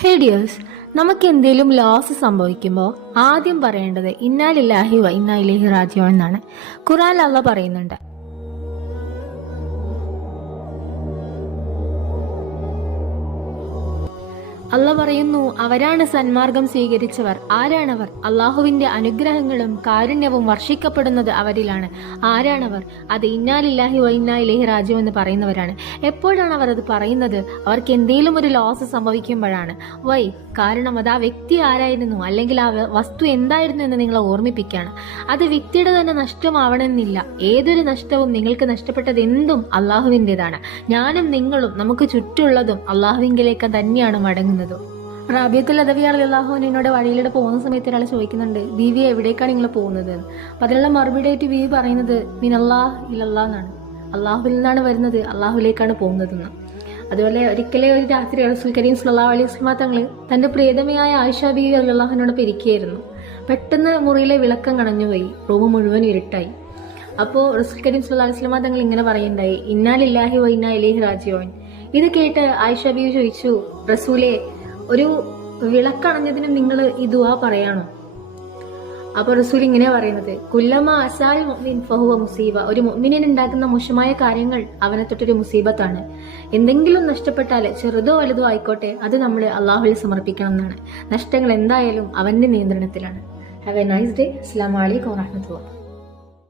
ഹേ dears, നമുക്ക് എന്തെങ്കിലും loss സംഭവിക്കുമ്പോൾ ആദ്യം പറയേണ്ടത് ഇന്നാ ലില്ലാഹി വ ഇന്നാ ഇലൈഹി റാജിഊൻ എന്നാണ്. ഖുർആനിൽ അല്ലാഹ് പറയുന്നുണ്ട്, അള്ള പറയുന്നു, അവരാണ് സന്മാർഗം സ്വീകരിച്ചവർ. ആരാണവർ? അള്ളാഹുവിന്റെ അനുഗ്രഹങ്ങളും കാരുണ്യവും വർഷിക്കപ്പെടുന്നത് അവരിലാണ്. ആരാണവർ? അത് ഇന്നാ ലില്ലാഹി വ ഇന്നാ ഇലൈഹി റാജിഊൻ എന്ന് പറയുന്നവരാണ്. എപ്പോഴാണ് അവർ അത് പറയുന്നത്? അവർക്ക് എന്തെങ്കിലും ഒരു ലോസ് സംഭവിക്കുമ്പോഴാണ്. കാരണം അത് ആ വ്യക്തി ആരായിരുന്നു, അല്ലെങ്കിൽ ആ വസ്തു എന്തായിരുന്നു എന്ന് നിങ്ങളെ ഓർമ്മിപ്പിക്കുകയാണ്. അത് വ്യക്തിയുടെ തന്നെ നഷ്ടമാവണമെന്നില്ല. ഏതൊരു നഷ്ടവും, നിങ്ങൾക്ക് നഷ്ടപ്പെട്ടത് എന്തും അള്ളാഹുവിൻ്റെതാണ്. ഞാനും നിങ്ങളും നമുക്ക് ചുറ്റുള്ളതും അള്ളാഹുവിങ്കിലേക്ക് തന്നെയാണ് മടങ്ങുന്നത്. റാബിയത്തുൽ അദവി റളിയല്ലാഹു അൻഹയുടെ വഴിയിലൂടെ പോകുന്ന സമയത്ത് ഒരാൾ ചോദിക്കുന്നുണ്ട്, ബീവി എവിടേക്കാണ് നിങ്ങൾ പോകുന്നത്? അപ്പൊ അതിനുള്ള മറുപടി ആയിട്ട് ബീവി പറയുന്നത് മിനല്ലാഹ് ഇലല്ലാഹ് എന്നാണ്. അള്ളാഹുവിൽ നിന്നാണ് വരുന്നത്, അള്ളാഹുലേക്കാണ് പോകുന്നതെന്ന്. അതുപോലെ ഒരിക്കലേ ഒരു രാത്രി റസൂൽ കരീം സ്വല്ലല്ലാഹു അലൈഹി വസല്ലം തങ്ങൾ തന്റെ പ്രിയതമയായ ആയിഷ ബീവി റളിയല്ലാഹു അൻഹയോടൊപ്പം ഇരിക്കുകയായിരുന്നു. പെട്ടെന്ന് മുറിയിലെ വിളക്കം കണഞ്ഞുപോയി, റൂം മുഴുവൻ ഇരുട്ടായി. അപ്പോൾ റസൂൽ കരീം സ്വല്ലല്ലാഹു അലൈഹി വസല്ലം തങ്ങൾ ഇങ്ങനെ പറയുണ്ടായി, ഇന്നാ ലില്ലാഹി വ ഇന്നാ ഇലൈഹി റാജിഊൻ. ഇത് കേട്ട് ആയിഷ ബീവി ചോദിച്ചു, റസൂലേ, ഒരു വിളക്കണഞ്ഞതിനും നിങ്ങൾ ഈ ദുആ പറയാണോ? അപ്പൊ റസൂൽ ഇങ്ങനെ പറയുന്നത്, കുല്ലമാ അസാൽ മുഅ്മിൻ ഫഹുവ മുസീബ. ഒരു മുഅ്മിനിന് ഉണ്ടാക്കുന്ന മോശമായ കാര്യങ്ങൾ അവനെ തൊട്ടൊരു മുസീബത്താണ്. എന്തെങ്കിലും നഷ്ടപ്പെട്ടാൽ ചെറുതോ വലുതോ ആയിക്കോട്ടെ, അത് നമ്മൾ അള്ളാഹുവിൽ സമർപ്പിക്കണം എന്നാണ്. നഷ്ടങ്ങൾ എന്തായാലും അവന്റെ നിയന്ത്രണത്തിലാണ്. Have A nice day. അസ്സലാമു അലൈക്കും വറഹ്മത്തുള്ളാഹി.